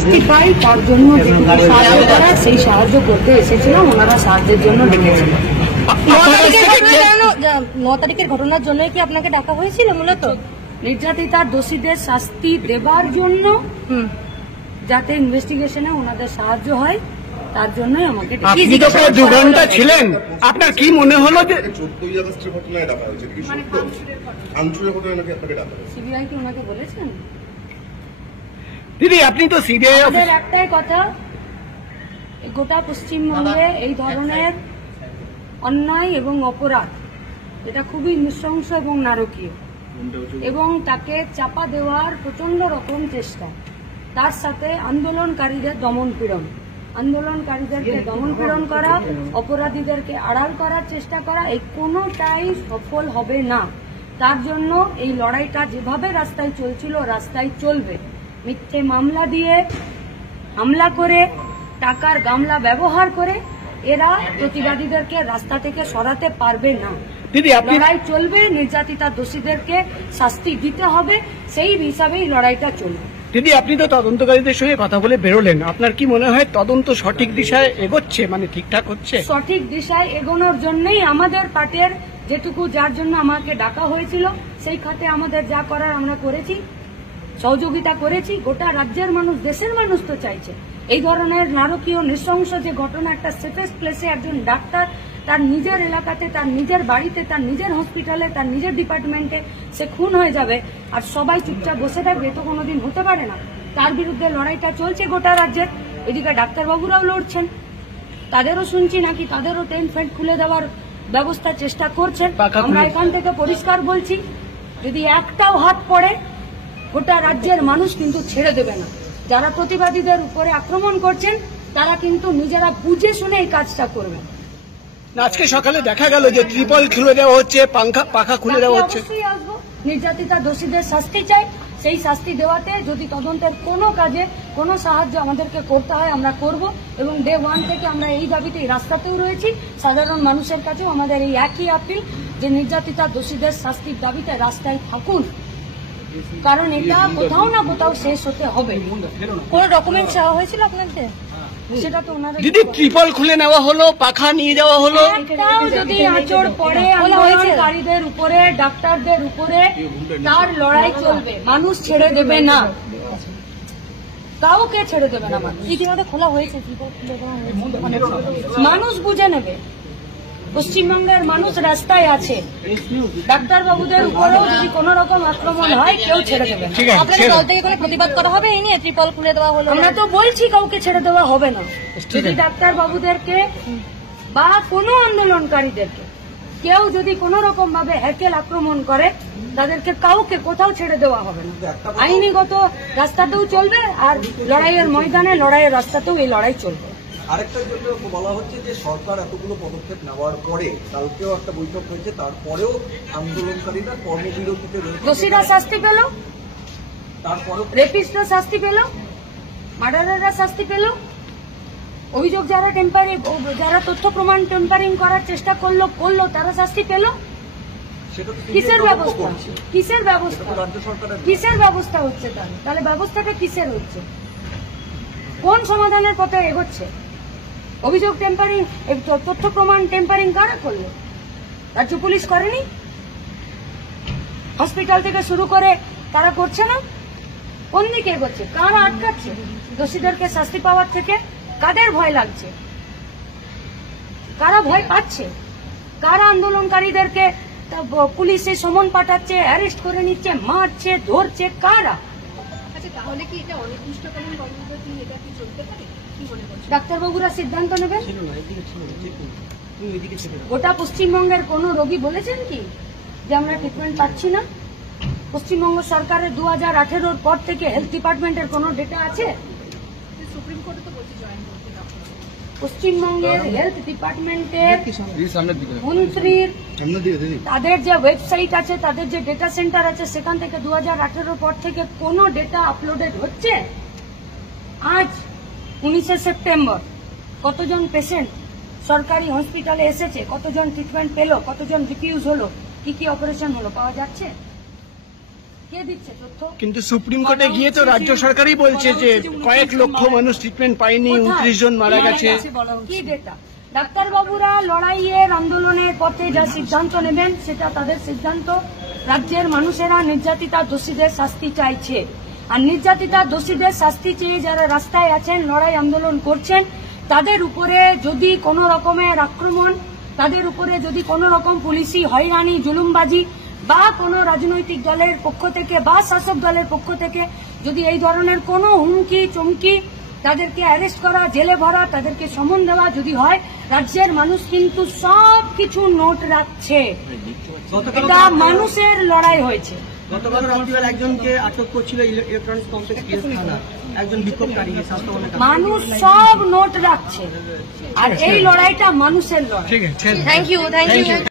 শাস্তি পাই তার জন্য যেটুকু সাহায্য করার সেই সাহায্য করতে এসেছিলাম, ওনারা সাহায্যের জন্য ডেকেছিলেন। 9 তারিখের ঘটনার জন্য কি আপনাকে ডাকা হয়েছিল? মূলত নির্যাতিতার দোষীদের শাস্তি দেবার জন্য, যাতে ইনভেস্টিগেশনে ওনাদের সাহায্য হয়, তার জন্যই আমাকে। আপনি তো প্রায় 2 ঘন্টা ছিলেন, আপনার কি মনে হলো যে 14ই আগস্টের ঘটনায় ডাকা হয়েছে? আঞ্চলিক ঘটনায় নাকি আপনাকে ডাকা হয়েছে? সিবিআই কি ওনাকে বলেছেন? দিদি আপনি তো সিবিআই আমাদের একটাই কথা, গোটা পশ্চিমবঙ্গে এই ধরনের অন্যায় এবং অপরাধ এটা খুবই নৃশংস এবং নারকীয়, এবং তাকে চাপা দেওয়ার প্রচন্ড রকম চেষ্টা, তার সাথে আন্দোলনকারীদের আন্দোলনকারীদেরকে দমন পীড়ন করা, অপরাধীদেরকে আড়াল করার চেষ্টা করা, এই কোনোটাই সফল হবে না। তার জন্য এই লড়াইটা যেভাবে রাস্তায় চলছিল রাস্তায় চলবে। মিথ্যে মামলা দিয়ে, হামলা করে, টাকার গামলা ব্যবহার করে এরা প্রতিবাদীদেরকে রাস্তা থেকে সরাতে পারবে না। দিদি আপনি লড়াই চলবে, নির্যাতিতা দোষীদেরকে শাস্তি দিতে হবে, সেই হিসাবেই লড়াইটা চলবে। দিদি আপনি তো তদন্তকারীদের সঙ্গে কথা বলে বেরোলেন, আপনার কি মনে হয় তদন্ত সঠিক দিশায় এগোচ্ছে, মানে ঠিকঠাক হচ্ছে? সঠিক দিশায় এগোনোর জন্যই আমাদের পার্টির যেটুকু, যার জন্য আমাকে ডাকা হয়েছিল, সেই খাতে আমাদের যা করার আমরা করেছি, সহযোগিতা করেছি। গোটা রাজ্যের মানুষ, দেশের মানুষ তো চাইছে এই ধরনের নারকীয় নৃশংস যে ঘটনা, একটা সেফেস্ট প্লেসে একজন ডাক্তার তার নিজের এলাকাতে, তার নিজের বাড়িতে, তার নিজের হসপিটালে, তার নিজের ডিপার্টমেন্টে সে খুন হয়ে যাবে আর সবাই চুপচাপ বসে থাকবে, তো কোনোদিন হতে পারে না। তার বিরুদ্ধে লড়াইটা চলছে গোটা রাজ্যের। এদিকে ডাক্তারবাবুরাও লড়ছেন, তাদেরও শুনছি নাকি তাদেরও টেন্ট ফেন্ট খুলে দেওয়ার ব্যবস্থা চেষ্টা করছেন। আমরা এখান থেকে পরিষ্কার বলছি, যদি একটাও হাত পড়ে গোটা রাজ্যের মানুষ কিন্তু ছেড়ে দেবে না। যারা প্রতিবাদীদের উপরে আক্রমণ করছেন তারা কিন্তু নিজেরা বুঝে শুনে এই কাজটা করবেন। আজকে সকালে দেখা গেল যে ত্রিপল খুলে দেওয়া হচ্ছে, পাখা খুলে দেওয়া হচ্ছে। অবশ্যই আসবো, নির্যাতিতা দোষীদের শাস্তি চাই, সেই শাস্তি দেওয়াতে যদি তদন্তের কোনো কাজে কোনো সাহায্য আমাদেরকে করতে হয় আমরা করব, এবং ডে 1 থেকে আমরা এই দাবিতেই রাস্তাতেও রয়েছি। সাধারণ মানুষের কাছেও আমাদের এই একই আপিল যে নির্যাতিতা দোষীদের শাস্তির দাবিতে রাস্তায় থাকুন, কারণ এটা কোথাও না কোথাও শেষ হতে হবে। কোন ডকুমেন্ট চাওয়া হয়েছিল আপনাদের? সেটা তো ওনারা দিদি ত্রিপল খুলে নেওয়া হলো, পাখা নিয়ে যাওয়া হলো, একটাও যদি আঁচড় পড়ে আন্দোলনকারীদের উপরে, ডাক্তারদের উপরে, তার লড়াই চলবে, মানুষ ছেড়ে দেবে না, কাউকে ছেড়ে দেবে না। মানুষ ইতিমধ্যে খোলা হয়েছে, মানুষ বুঝে নেবে। পশ্চিমবঙ্গের মানুষ রাস্তায় আছে, ডাক্তারবাবুদের উপরেও যদি কোনো রকম আক্রমণ হয় কেউ ছেড়ে দেবে না। ঠিক আছে, আপনাদের দল থেকে কোনো প্রতিবাদ করা হবে এই নিয়ে? ত্রিপল খুলে দেওয়া হলো, আমরা তো বলছি কাউকে ছেড়ে দেওয়া হবে না। যদি ডাক্তারবাবুদেরকে বা কোনো আন্দোলনকারীদেরকে কেউ যদি কোনো রকম ভাবে হ্যাকেল আক্রমণ করে, তাদেরকে কাউকে কোথাও ছেড়ে দেওয়া হবে না। আইনিগত রাস্তাতেও চলবে, আর লড়াইয়ের ময়দানে, লড়াইয়ের রাস্তাতেও এই লড়াই চলবে। আরেকটা জন্য বলা হচ্ছে যে সরকার এতগুলো পদক্ষেপ নেওয়ার পরে, কালকেও একটা বৈঠক হয়েছে, তারপরেও আন্দোলনকারীরা কর্মবিরতিতে রয়েছে। দোষীরা শাস্তি পেল, তারপরেও রেপিস্টরা শাস্তি পেল, মার্ডারাররা শাস্তি পেল, অভিযোগ যারা তথ্য প্রমাণ টেম্পারিং করার চেষ্টা করলো তারা শাস্তি পেল। সেটা তো কিসের ব্যবস্থা? কিসের ব্যবস্থা? রাজ্য সরকারের কিসের ব্যবস্থা হচ্ছে? তাহলে ব্যবস্থাটা কিসের হচ্ছে? কোন সমাধানের পথে এগোচ্ছে? অভিযোগ টেম্পারিং, তথ্য প্রমাণ টেম্পারিং কারা করলো? রাজ্য পুলিশ করেনি? হসপিটাল থেকে শুরু করে তারা করছে না? কোন দিকে এগোচ্ছে? কারা আটকাচ্ছে দোষীদেরকে শাস্তি পাওয়ার থেকে? কাদের ভয় লাগছে? কারা ভয় পাচ্ছে? কারা আন্দোলনকারীদেরকে পুলিশে সমন পাঠাচ্ছে, অ্যারেস্ট করে নিচ্ছে, মারছে, ধরছে? কারা? তাহলে কি এটা অনির্দিষ্টকালীন কর্মবিরতি, এটা কি চলতে পারে? কি মনে করছেন? ডাক্তারবাবুরা সিদ্ধান্ত নেবেন। গোটা পশ্চিমবঙ্গের কোন রোগী বলেছেন কি যে আমরা ট্রিটমেন্ট পাচ্ছি না? পশ্চিমবঙ্গ সরকারের 2018-র পর থেকে হেলথ ডিপার্টমেন্টের কোন ডেটা আছে? সুপ্রিম কোর্টে তো বলছে জয়েন করতে। পশ্চিমবঙ্গের হেলথ ডিপার্টমেন্টের মন্ত্রীর তাদের যে ওয়েবসাইট আছে, তাদের যে ডেটা সেন্টার আছে, সেখান থেকে 2018-র পর থেকে কোনো ডেটা আপলোডেড হচ্ছে? আজ 19শে সেপ্টেম্বর কতজন পেশেন্ট সরকারি হসপিটালে এসেছে, কতজন ট্রিটমেন্ট পেল, কতজন রিফিউজ হলো, কি কি অপারেশন হলো, পাওয়া যাচ্ছে? কে দিচ্ছে তথ্য? কিন্তু সুপ্রিম কোর্টে গিয়ে তো রাজ্য সরকারই বলছে যে কয়েক লক্ষ মানুষ ট্রিটমেন্ট পায়নি, 29 জন মারা গেছে। কি ডেটা? ডাক্তারবাবুরা লড়াইয়ের আন্দোলনের পথে যা সিদ্ধান্ত নেবেন সেটা তাদের সিদ্ধান্ত। রাজ্যের মানুষেরা নির্যাতিতা দোষীদের শাস্তি চাইছে, আর নির্যাতিতা দোষীদের শাস্তি চেয়ে যারা রাস্তায় আছেন, লড়াই আন্দোলন করছেন, তাদের উপরে যদি কোনো রকমের আক্রমণ, তাদের উপরে যদি কোনো রকম পুলিশি হয়রানি, জুলুমবাজি বা কোনো রাজনৈতিক দলের পক্ষ থেকে বা শাসক দলের পক্ষ থেকে যদি এই ধরনের কোনো হুমকি চমকি, তাদেরকে অ্যারেস্ট করা, জেলে ভরা, তাদেরকে সমন দেওয়া যদি হয়, রাজ্যের মানুষ কিন্তু সব কিছু নোট রাখছে। এটা মানুষের লড়াই হয়েছে। গতকাল রাত্রিবেলা একজনকে আটক করছিল ইলেকট্রনিক্স কমপ্লেক্স কেস থানা, একজন বিক্ষোভকারী স্বাস্থ্য ভবনে। মানুষ সব নোট রাখছে, আর এই লড়াইটা মানুষের লড়াই। ঠিক আছে। Thank you.